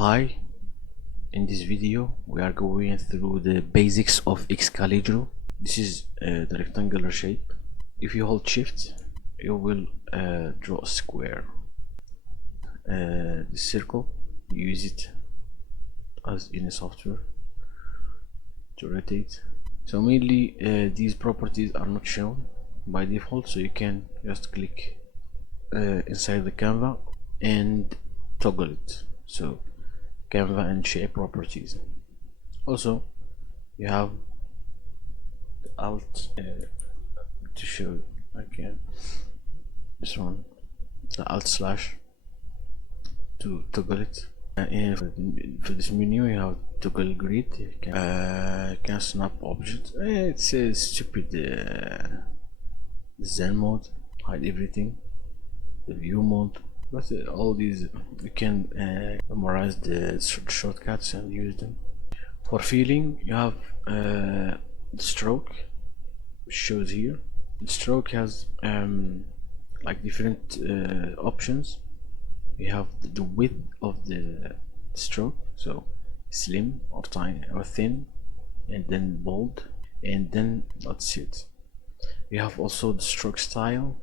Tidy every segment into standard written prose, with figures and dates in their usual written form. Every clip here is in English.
Hi, in this video we are going through the basics of Excalidraw. This is the rectangular shape. If you hold shift, you will draw a square. The circle, you use it as in a software to rotate. So mainly these properties are not shown by default, so you can just click inside the Canva and toggle it. So Canva and shape properties. Also you have the alt to show again this one, the alt slash to toggle it. And for this menu you have toggle grid. You can snap object. It's a stupid Zen mode, hide everything, the view mode, but all these you can memorize the shortcuts and use them. For feeling, you have the stroke, which shows here. The stroke has like different options. You have the width of the stroke, so slim or tiny or thin, and then bold, and then that's it. You have also the stroke style,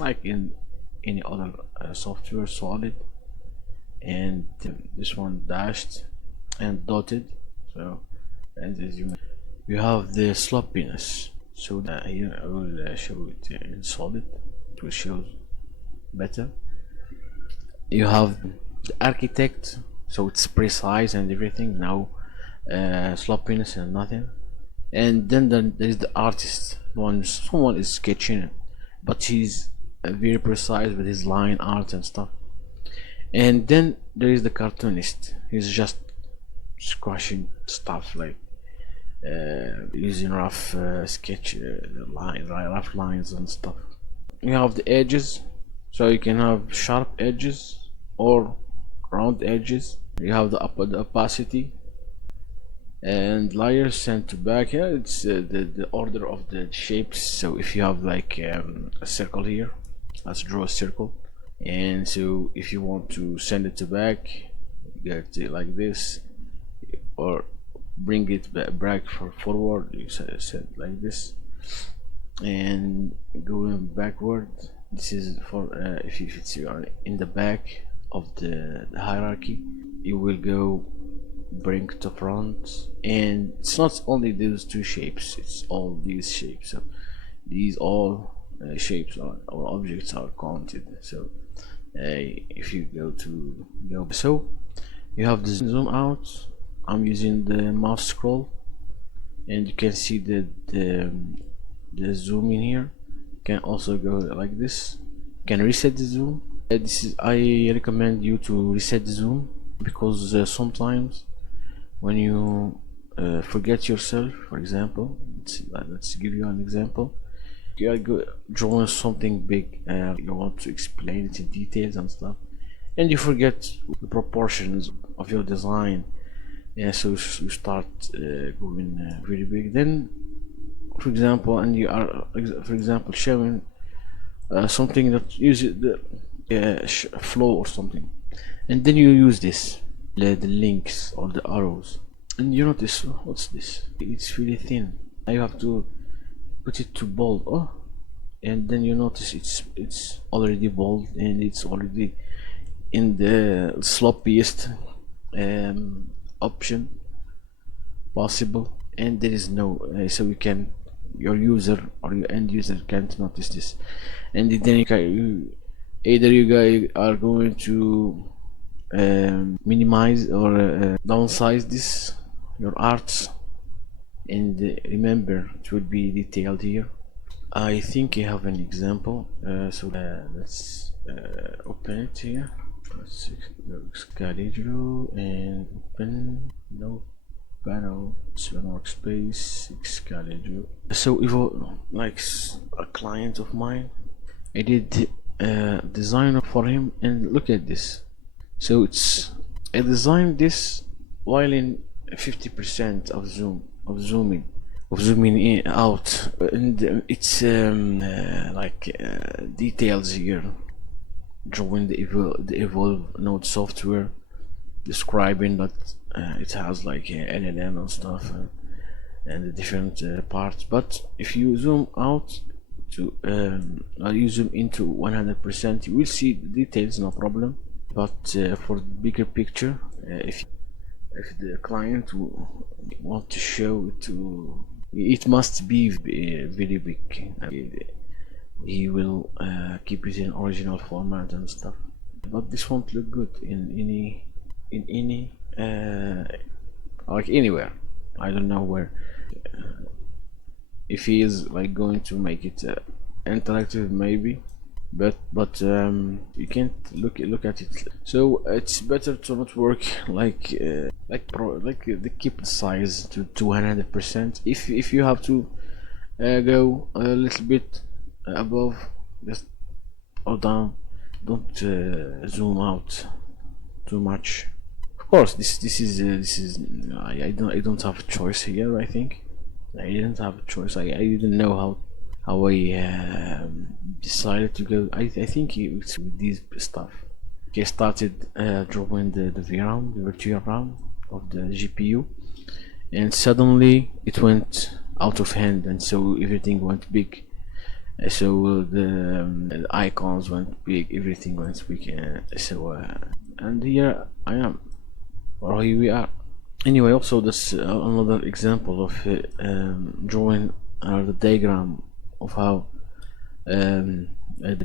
like in any other software, solid, and this one dashed and dotted. So, and as you have the sloppiness. So here I will show it in solid. It will show better. You have the architect, so it's precise and everything. Now sloppiness and nothing. And then there is the artist. Someone is sketching, but he's very precise with his line art and stuff. And then there is the cartoonist. He's just squashing stuff, like using rough sketch rough lines and stuff. You have the edges, so you can have sharp edges or round edges. You have the opacity and layers sent to back. Here it's the order of the shapes. So if you have like a circle here, let's draw a circle, and so if you want to send it to back, you get it like this, or bring it back forward, you set it like this. And going backward, this is for if it's in the back of the hierarchy, you will go bring to front. And it's not only those two shapes, it's all these shapes. So these all shapes or objects are counted. So if you go, so you have the zoom out. I'm using the mouse scroll, and you can see the zoom in here. You can also go like this. You can reset the zoom. I recommend you to reset the zoom, because sometimes when you forget yourself, for example, let's give you an example. You are drawing something big, you want to explain it in details and stuff, and you forget the proportions of your design. Yeah, so you start going very big. Then, for example, and you are, for example, showing something that uses the flow or something, and then you use this, the links or the arrows, and you notice, what's this? It's really thin. Now you have to put it to bold. Oh, and then you notice it's already bold, and it's already in the sloppiest option possible, and there is no so your user or your end user can't notice this. And then either you guys are going to minimize or downsize this, your arts, and remember it will be detailed here. I think I have an example, so let's open it here. Let's go Excalidraw and open no panel, workspace, Excalidraw. So if like a client of mine, I did design for him, and look at this. So I designed this while in 50% of zooming in out, and it's like details here, drawing the evolve node software, describing that it has like LLM and stuff, and the different parts. But if you zoom out to you zoom into 100%, you will see the details, no problem. But for the bigger picture, if the client want to show it to, it must be very big. He will keep it in original format and stuff. But this won't look good in any like anywhere. I don't know where. If he is like going to make it interactive, maybe, but you can't look at it. So it's better to not work like keep the size to 100%. If you have to go a little bit above, just or down, don't zoom out too much. Of course, this is I don't have a choice here. I think I didn't have a choice. I didn't know how I decided to go. I think it's with these stuff. I started drawing the VRAM, the virtual RAM of the GPU, and suddenly it went out of hand, and so everything went big. So the icons went big, everything went big, and here I am, or here we are. Anyway, also that's another example of drawing the diagram of how the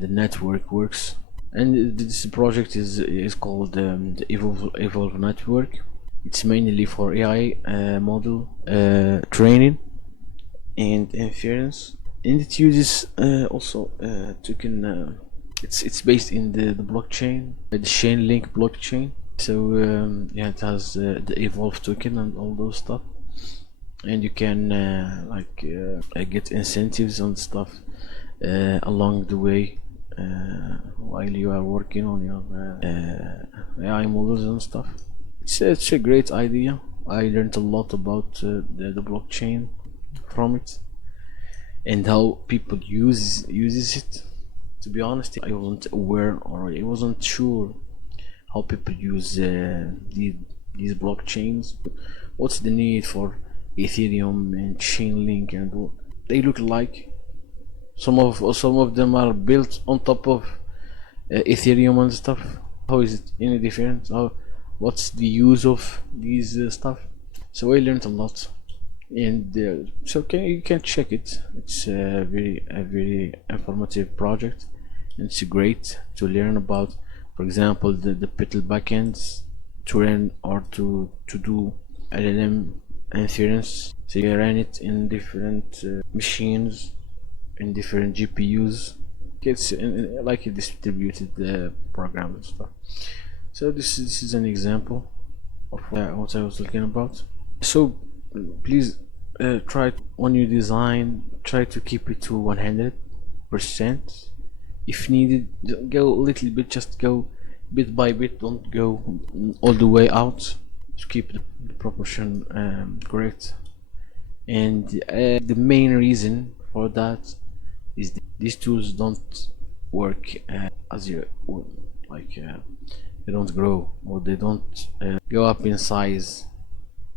network works. And this project is called the Evolve network. It's mainly for AI model training and inference, and it uses also token. It's based in the blockchain, the Chainlink blockchain. So yeah, it has the Evolve token and all those stuff, and you can get incentives and stuff along the way while you are working on your AI models and stuff. It's a great idea. I learned a lot about the blockchain from it and how people uses it. To be honest, I wasn't aware, or I wasn't sure how people use these blockchains. What's the need for Ethereum and Chainlink, and they look like some of them are built on top of Ethereum and stuff. How is it any different? What's the use of these stuff? So I learned a lot, and so you can check it. It's a very informative project, and it's great to learn about. For example, the petal backends to run or to do LLM inference. So you run it in different machines, in different GPUs. It's like a distributed program and stuff. So this is an example of what I was talking about. So please try, when you design, try to keep it to 100%. If needed, go a little bit, just go bit by bit, don't go all the way out, to keep the proportion correct. And the main reason for that is these tools don't work as you like. They don't grow, or they don't go up in size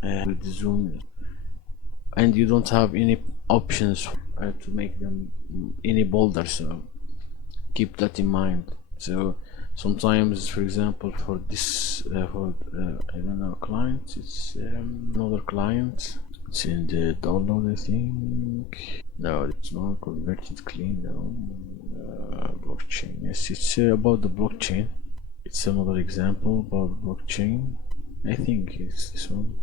with the zoom, and you don't have any options to make them any bolder. So keep that in mind. So sometimes, for example, for this for I don't know, client, it's another client. It's in the download, I think. No, it's not converted clean. No, blockchain. Yes, it's about the blockchain. It's another example about blockchain. I think it's this one.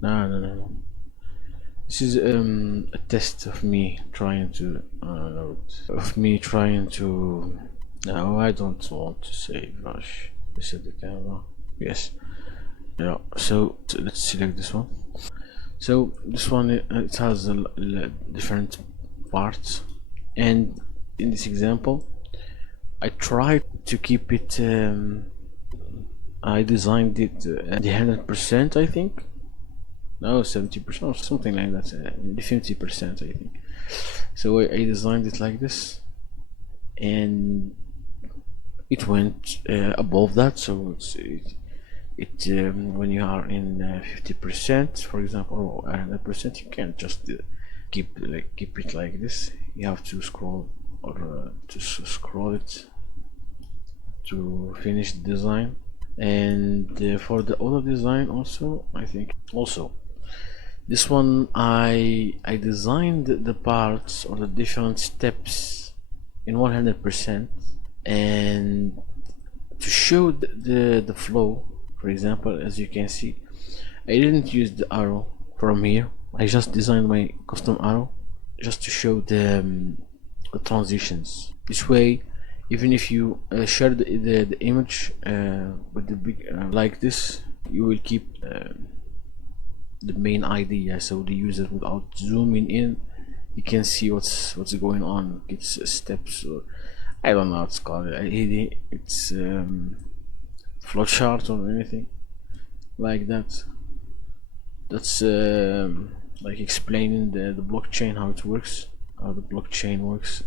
No. This is a test of me trying to no, I don't want to say rush. Reset the camera. Yes. Yeah. So let's select this one. So this one, it has different parts, and in this example I tried to keep it I designed it the 100%, I think. No, 70% or something like that, the 50%, I think. So I designed it like this, and it went above that, so it when you are in 50%, for example, or 100%, you can't just keep it like this. You have to scroll, or to scroll it to finish the design. And for the other design also, I think also this one, I designed the parts or the different steps in 100%, and to show the flow. For example, as you can see, I didn't use the arrow from here. I just designed my custom arrow just to show the transitions. This way, even if you share the image with the big like this, you will keep the main idea, so the user, without zooming in, you can see what's going on. It's steps, or I don't know how it's called. It's flowchart or anything like that. That's like explaining the blockchain, how it works, how the blockchain works.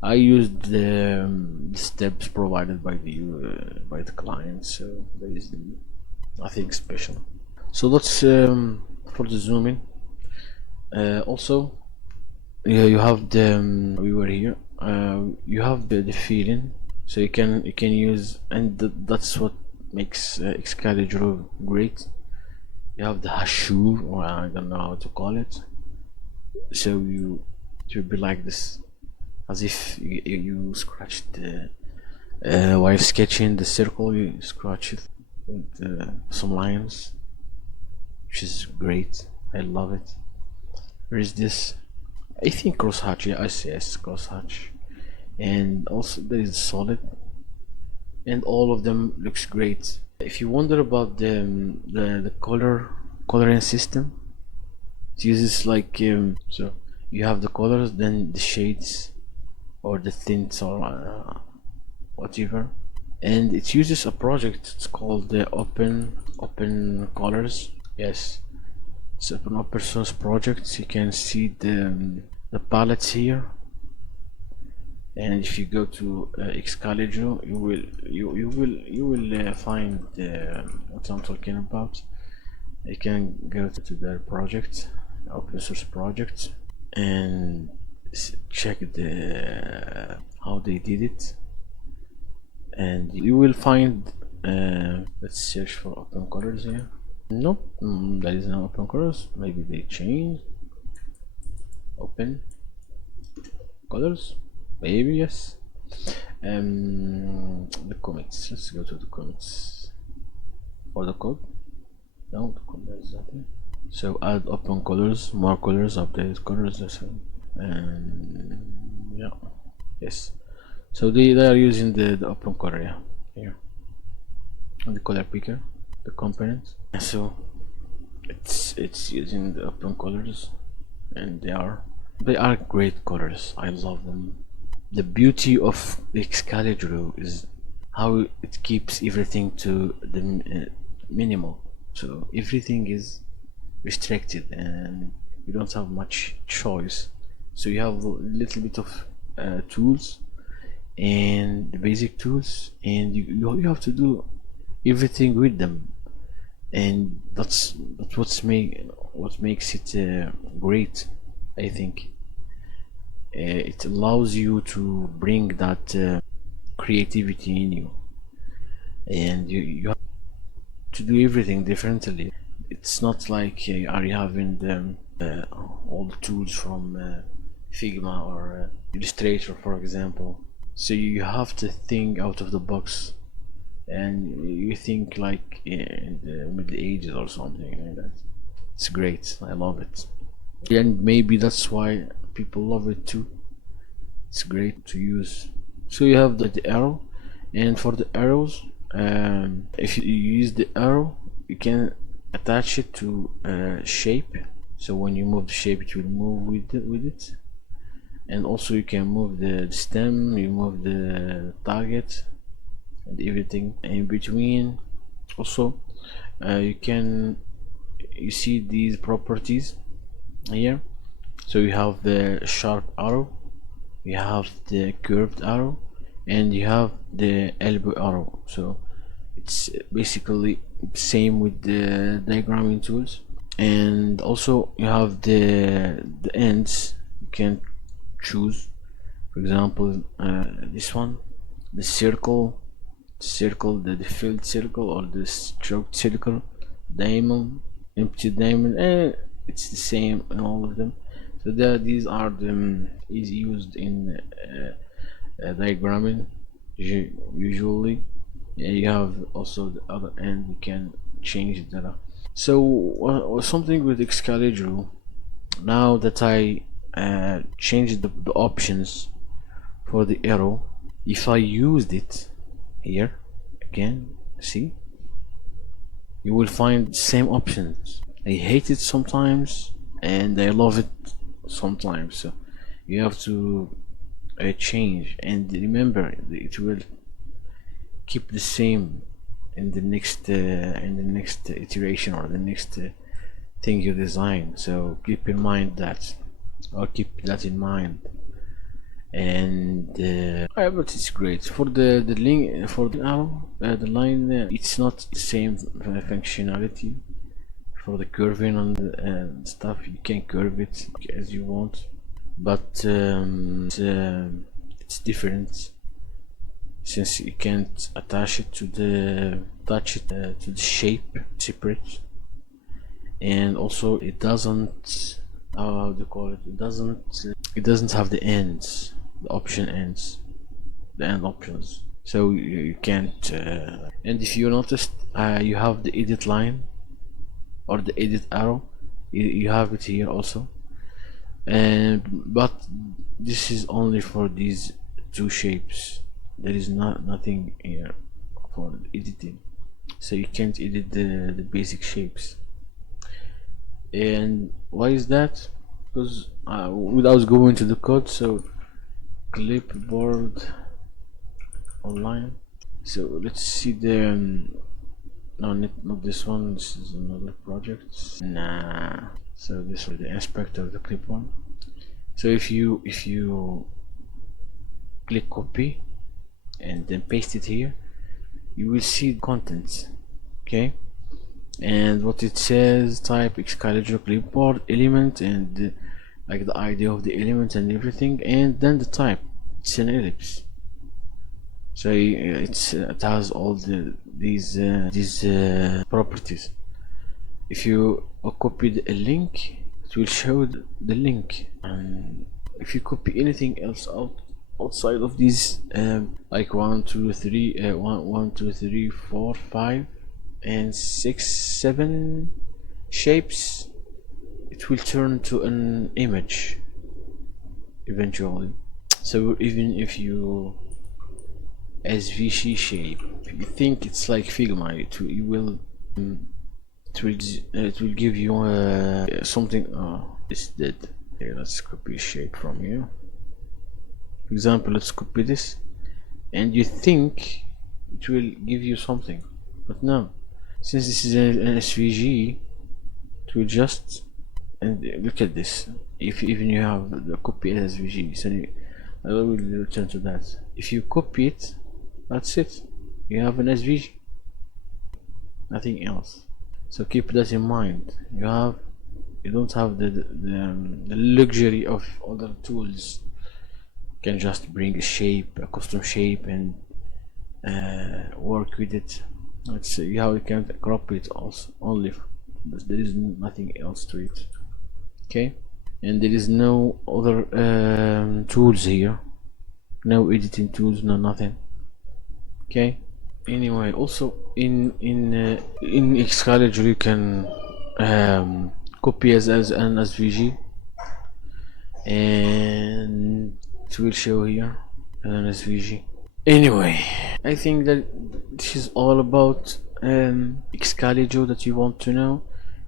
I used the steps provided by the client, so there is nothing special. So that's for the zoom in. Also, yeah, you have the we were here. You have the feeling, so you can use, and that's what makes Excalidraw great. You have the hashur, or I don't know how to call it. So it will be like this, as if you scratch the while sketching the circle, you scratch it with some lines, which is great. I love it. Where is this? I think crosshatch. Yeah, I see. Yes, crosshatch. And also there is solid, and all of them looks great. If you wonder about the coloring system, it uses like so you have the colors, then the shades or the tints, or whatever, and it uses a project. It's called the open colors. Yes, it's an open source project. You can see the palettes here, and if you go to Excalidraw, you will find what I'm talking about. You can go to their project, open source project, and check how they did it, and you will find let's search for open colors here. Nope, there is no open colors. Maybe they changed. Open colors, maybe. Yes. The commits, let's go to the commits or the code. No, the code is nothing. So add open colors, more colors, update colors, and yeah, yes. So they are using the open color, yeah, here, and the color picker, the component. And so it's using the open colors, and they are great colors. I love them. The beauty of Excalidraw is how it keeps everything to the minimal, so everything is restricted and you don't have much choice. So you have a little bit of tools, and the basic tools, and you have to do everything with them, and that's what makes it great. I think it allows you to bring that creativity in you, and you have to do everything differently. It's not like are you having all the tools from Figma or Illustrator, for example. So you have to think out of the box, and you think like in the Middle Ages or something like that. It's great. I love it, and maybe that's why people love it too. It's great to use. So you have the arrow, and for the arrows, if you use the arrow, you can attach it to shape. So when you move the shape, it will move with it. And also you can move the stem, you move the target, and everything in between. Also you see these properties here. So you have the sharp arrow, you have the curved arrow, and you have the elbow arrow. So It's basically same with the diagramming tools. And also you have the ends you can choose. For example, this one, the circle, the filled circle, or the stroked circle, diamond, empty diamond, and it's the same in all of them. So these are the is used in diagramming usually. You have also the other end, you can change that. So something with Excalidraw, now that I changed the options for the arrow, if I used it here again, see, you will find the same options. I hate it sometimes and I love it sometimes, so you have to change, and remember it will keep the same in the next iteration, or the next thing you design. So keep in mind that, or keep that in mind. And but it's great for the link, for the arrow, the line. It's not the same functionality for the curving on the stuff. You can curve it as you want, but it's different, since you can't attach it to the to the shape separate. And also it doesn't, how do you call it, it doesn't have the ends, the option ends, the end options, so you can't and if you noticed, you have the edit line or the edit arrow, you have it here also. And but this is only for these two shapes. There is nothing here for editing, so you can't edit the basic shapes. And why is that? Because without going to the code, so clipboard online. So let's see the no, not this one, this is another project. Nah, so this is the aspect of the clipboard. So if you click copy and then paste it here, you will see contents. Okay, and what it says, type Excalidraw clipboard element, and like the idea of the element and everything, and then the type, it's an ellipse. So it has all these properties. If you copy a link, it will show the link, and if you copy anything else outside of these, like 1 2 3 1 2 3 4 5 and 6 7 shapes, it will turn to an image eventually. So even if you SVG shape, you think it's like Figma, it will give you something. It's dead. Okay, let's copy a shape from here. For example, let's copy this, and you think it will give you something, but no, since this is an SVG, it will just, and look at this. If even you have the copy as SVG, so I will return to that. If you copy it, that's it, you have an SVG, nothing else. So keep that in mind. You don't have the luxury of other tools. You can just bring a shape, a custom shape, and work with it. Let's see how you can crop it also only, but there is nothing else to it. Okay, and there is no other tools here, no editing tools, no nothing. Okay, anyway, also in Excalidraw you can copy as an SVG, and it will show here an SVG. Anyway, I think that this is all about Excalidraw that you want to know.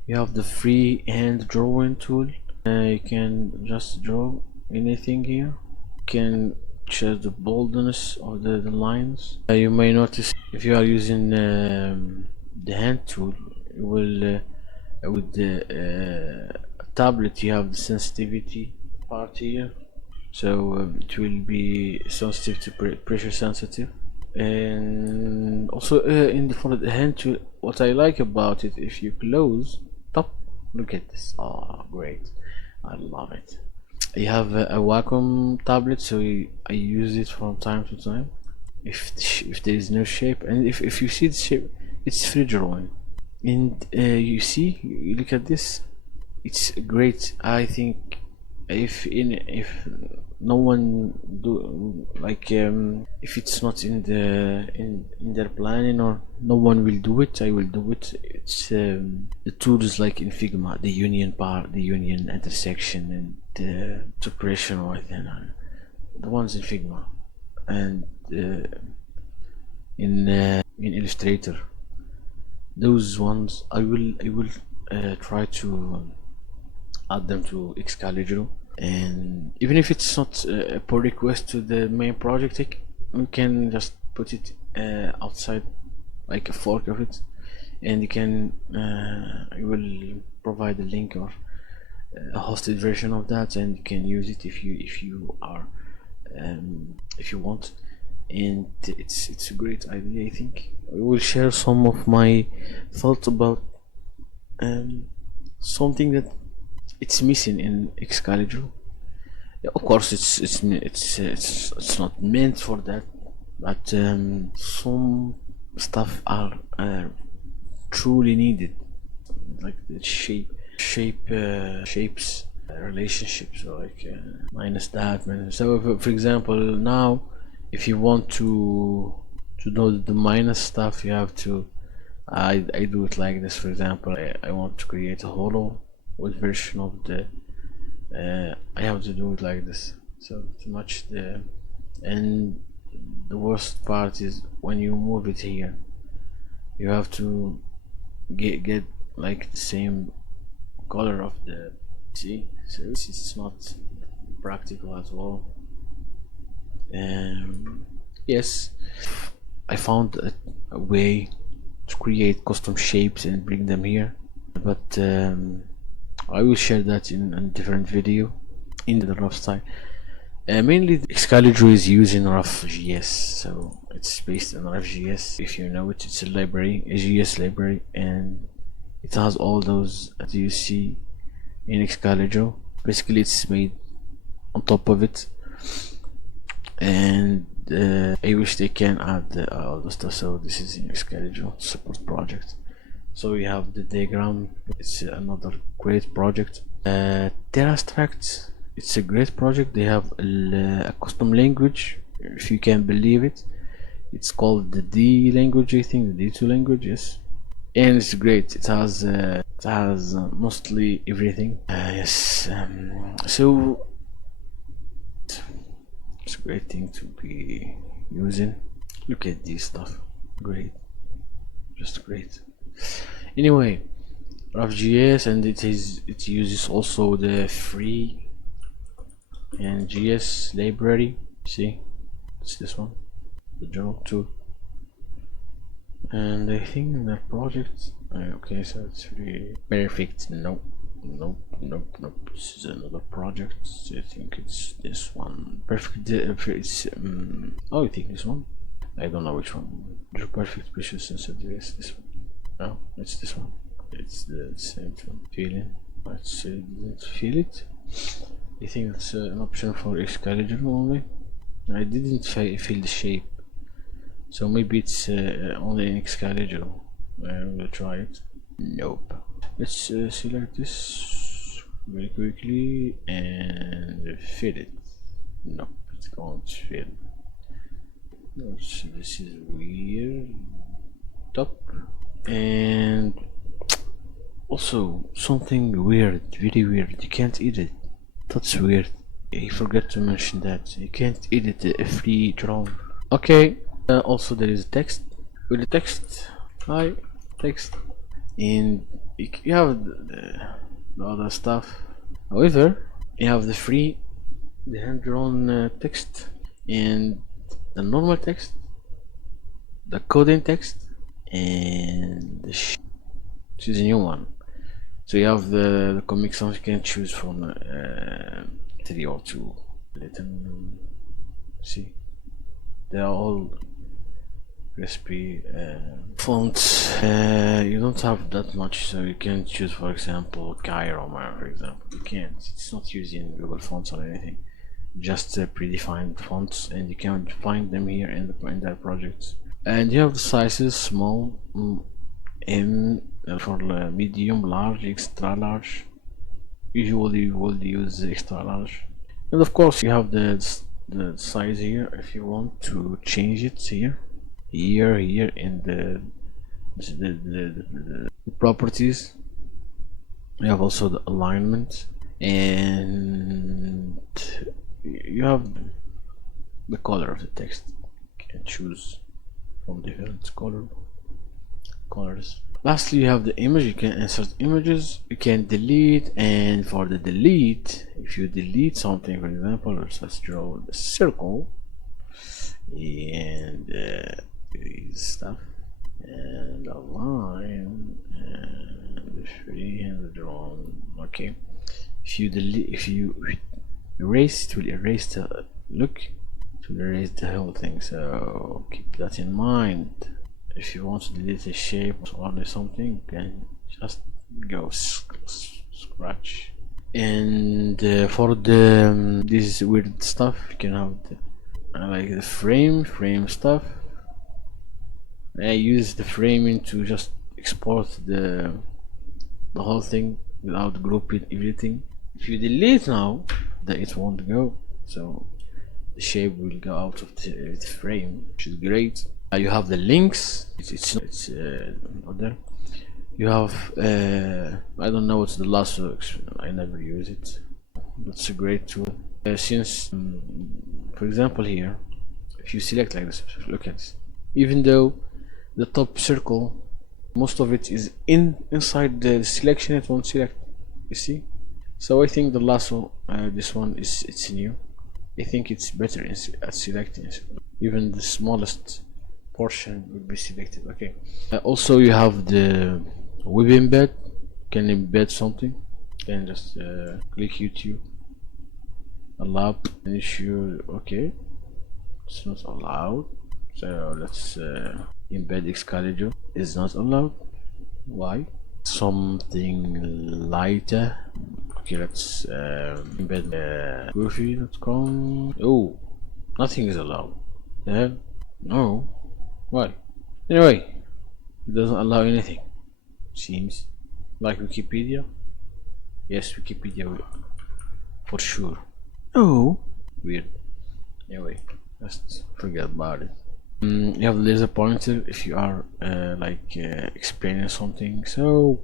You have the freehand drawing tool. You can just draw anything here. You can change the boldness of the lines. You may notice if you are using the hand tool, you will with the tablet you have the sensitivity part here, so it will be sensitive to pressure sensitive. And also in the for the hand tool, what I like about it, if you close top, look at this. Oh, great! I love it. I have a Wacom tablet, so I use it from time to time. If there is no shape, and if you see the shape, it's free drawing. And you see, you look at this, it's great. I think if no one do like if it's not in their planning, or no one will do it, I will do it. It's the tools like in Figma, the union part, the union intersection, and the separation, or the ones in Figma, and in Illustrator. Those ones I will try to add them to Excalidraw. And even if it's not a pull request to the main project, we can just put it outside, like a fork of it, and you can I will provide a link or a hosted version of that, and you can use it if you are if you want. And it's a great idea. I think I will share some of my thoughts about something that it's missing in Excalidraw. Yeah, of course, it's not meant for that, but some stuff are truly needed, like the shapes, relationships, like minus that. So, for example, now if you want to know the minus stuff, you have to. I do it like this. For example, I want to create a hollow with version of the. I have to do it like this. So to match the. And the worst part is when you move it here, you have to get like the same color of the. See, so it's not practical at all. Yes, I found a way to create custom shapes and bring them here, but I will share that in a different video in the rough style. Mainly Excalidraw is using RoughJS, so it's based on RoughJS. If you know it, it's a library, a JS library, and it has all those that you see in Excalidraw. Basically, it's made on top of it, and I wish they can add all the stuff. So this is in Excalidraw support project. So we have the diagram. It's another great project. TerraStract, it's a great project. They have a custom language, if you can believe it. It's called the D language, I think, the D2 language, yes. And it's great. It has mostly everything. Yes. So it's a great thing to be using. Look at this stuff. Great. Just great. Anyway, RoughJS, and it uses also the free and GS library. See, it's this one, the draw tool. And I think in that project, okay, so it's really perfect. Nope. This is another project. I think it's this one. Perfect. It's oh, I think this one. I don't know which one. Draw perfect precious sensitive is this one. No, it's this one. It's the same one. Feeling. Let's say didn't feel it. I think it's an option for Excalidraw only. I didn't feel the shape, so maybe it's only in Excalidraw. I will try it. Nope. Let's select this very quickly and fill it. Nope, it's going to fill. This is weird. Top. And also something weird, very weird. You can't edit. That's weird. I forgot to mention that you can't edit a free drawing. Okay. Also, there is text. With the text, hi, text, and you have the other stuff. However, you have the free, the hand-drawn text, and the normal text, the coding text, and this is a new one. So you have the comic sans, you can choose from 3 or 2. Let them see. They are all crispy fonts. You don't have that much, so you can choose, for example, Cairo, for example. You can't. It's not using Google Fonts or anything. Just predefined fonts, and you can find them here in their projects. And you have the sizes: small, M for medium, large, extra large. Usually you will use extra large, and of course you have the size here if you want to change it here in the properties. You have also the alignment, and you have the color of the text. You can choose from different colors. Lastly, you have the image. You can insert images, you can delete, and for the delete, if you delete something, for example, let's draw the circle and stuff and a line and the freehand drawn. Okay, if you delete, if you erase, it will erase the look, it will erase the whole thing, so keep that in mind. If you want to delete a shape or something, you can just go scratch. And for the this weird stuff, you can have like the frame stuff. I use the framing to just export the whole thing without grouping everything. If you delete now, then it won't go, so the shape will go out of the frame, which is great. You have the links. It's not there. You have I don't know what's the lasso. I never use it. That's a great tool. Since for example here, if you select like this, look at this. Even though the top circle, most of it is inside the selection, it won't select. You see? So I think the lasso, this one it's new. I think it's better at selecting. Even the smallest portion will be selected. Okay. Also you have the web embed. You can embed something. You can just click YouTube, allow, and issue. Okay, it's not allowed, so let's embed Excalidraw. Is not allowed. Why? Something lighter. Okay, let's embed goofy.com. Oh, nothing is allowed. The hell? No. Why? Anyway, it doesn't allow anything. Seems like Wikipedia. Yes, Wikipedia will, for sure. Oh, weird. Anyway, just forget about it. You have the laser pointer if you are explaining something. So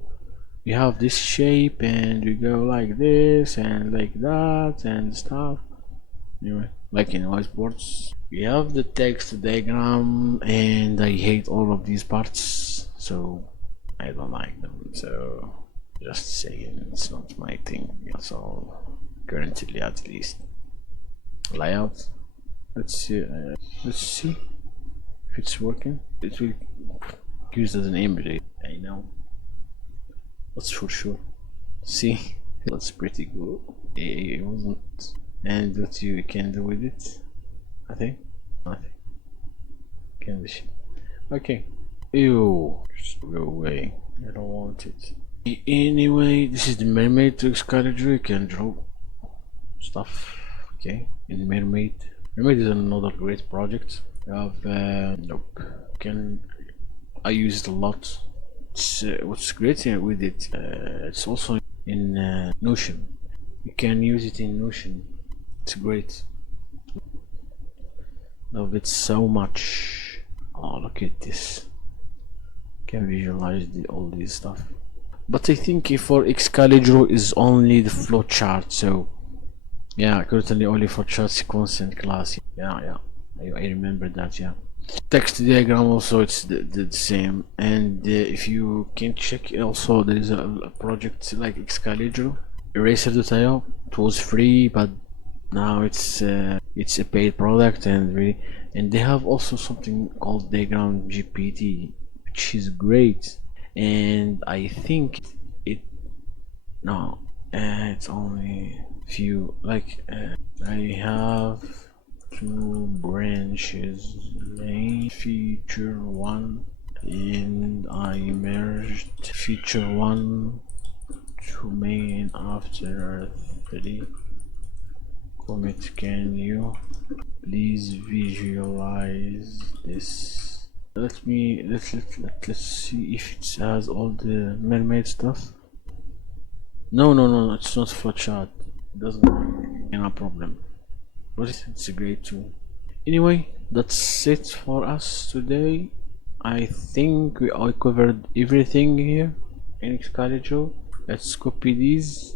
you have this shape, and you go like this and like that and stuff. Anyway, like in whiteboards. We have the text diagram, and I hate all of these parts, so I don't like them. So just saying, it's not my thing. That's all currently, at least. Layout. Let's see if it's working. It will use as an image. I know. That's for sure. See, that's pretty good. It wasn't. And what you can do with it? Nothing. Can be shit. Okay. Ew. Just go away. I don't want it. Anyway, this is the Mermaid to Excalidraw. You can draw stuff. Okay. In Mermaid. Mermaid is another great project. You have nope. I use it a lot. It's what's great here with it. It's also in Notion. You can use it in Notion. It's great. Love it so much. Oh, look at this. Can visualize all this stuff. But I think for Excalidraw is only the flowchart. So yeah, currently only for chart sequence and class. Yeah. I remember that. Yeah. Text diagram also, it's the same. And if you can check also, there is a project like Excalidraw eraser.io. It was free, but now it's a paid product, and they have also something called Diagram GPT, which is great. And I think it's only few, I have two branches, main feature 1, and I merged feature 1 to main after 3. Commit, can you please visualize this? Let's see if it has all the mermaid stuff. No, it's not flowchart. It doesn't no problem. But it's great too. Anyway, that's it for us today. I think I covered everything here in Excalidraw. Let's copy these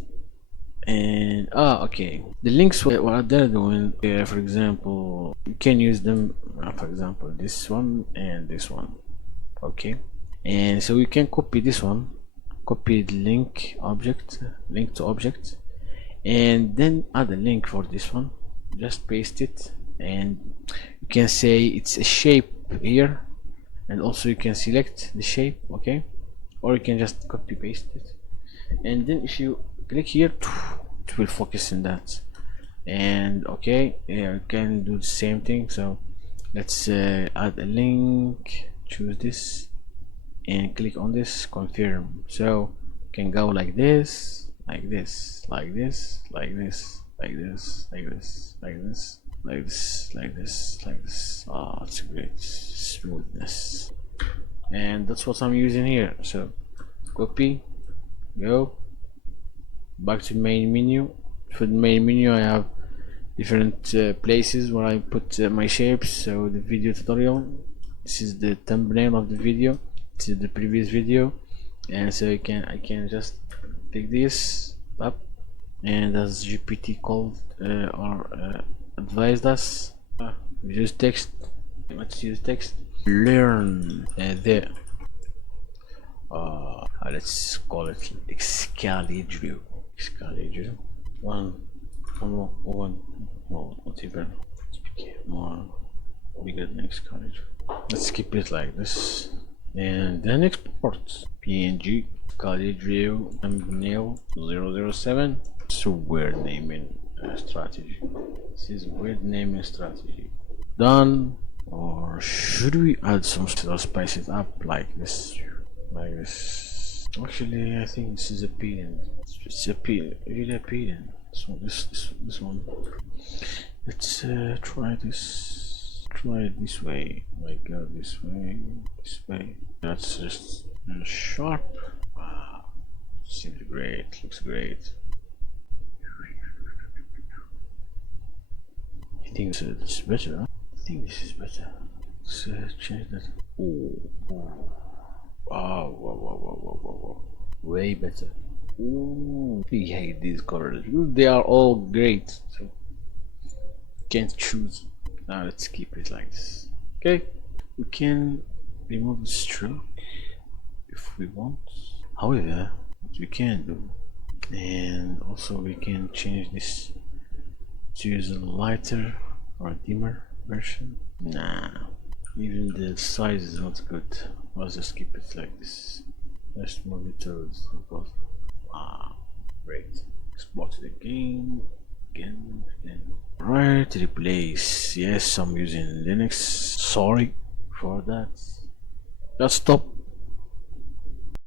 and okay, the links what they're doing, for example, you can use them, for example this one and this one. Okay, and so we can copy this one, copy the link to object, and then add a link for this one, just paste it, and you can say it's a shape here, and also you can select the shape. Okay, or you can just copy paste it, and then if you click here it will focus in that. And okay, yeah, you can do the same thing. So let's add a link, choose this and click on this, confirm. So you can go like this, like this, like this, like this, like this, like this, like this, like this, like this, like this. Oh, it's great smoothness, and that's what I'm using here. So copy, go back to main menu. For the main menu I have different places where I put my shapes. So the video tutorial, this is the thumbnail of the video, this is the previous video, and so I can just click this up, and as GPT called or advised us, use text. Let's use text, learn there. Let's call it Excalidraw. Excalidraw. One more, not even. Let's become more bigger than Excalidraw. Let's keep it like this, and then export PNG Excalidraw thumbnail 007. It's a weird naming strategy. This is weird naming strategy. Done. Or should we add some or spice it up like this? Like this. Actually, I think this is appealing. It's really appealing. So this one. Let's try this. Try it this way. Like this way. This way. That's just sharp. Wow. Seems great. Looks great. I think it's better. Huh? I think this is better. Let's change that. Oh. Wow. Way better. Ooh, I hate these colors. They are all great, so can't choose. Now let's keep it like this. Okay, we can remove the stroke if we want. However, what we can do, and also we can change this to use a lighter or dimmer version. Nah, even the size is not good. Let's just keep it like this. Let's move it towards the bottom. Wow, great. Export it again. Right, replace. Yes, I'm using Linux. Sorry for that. Just stop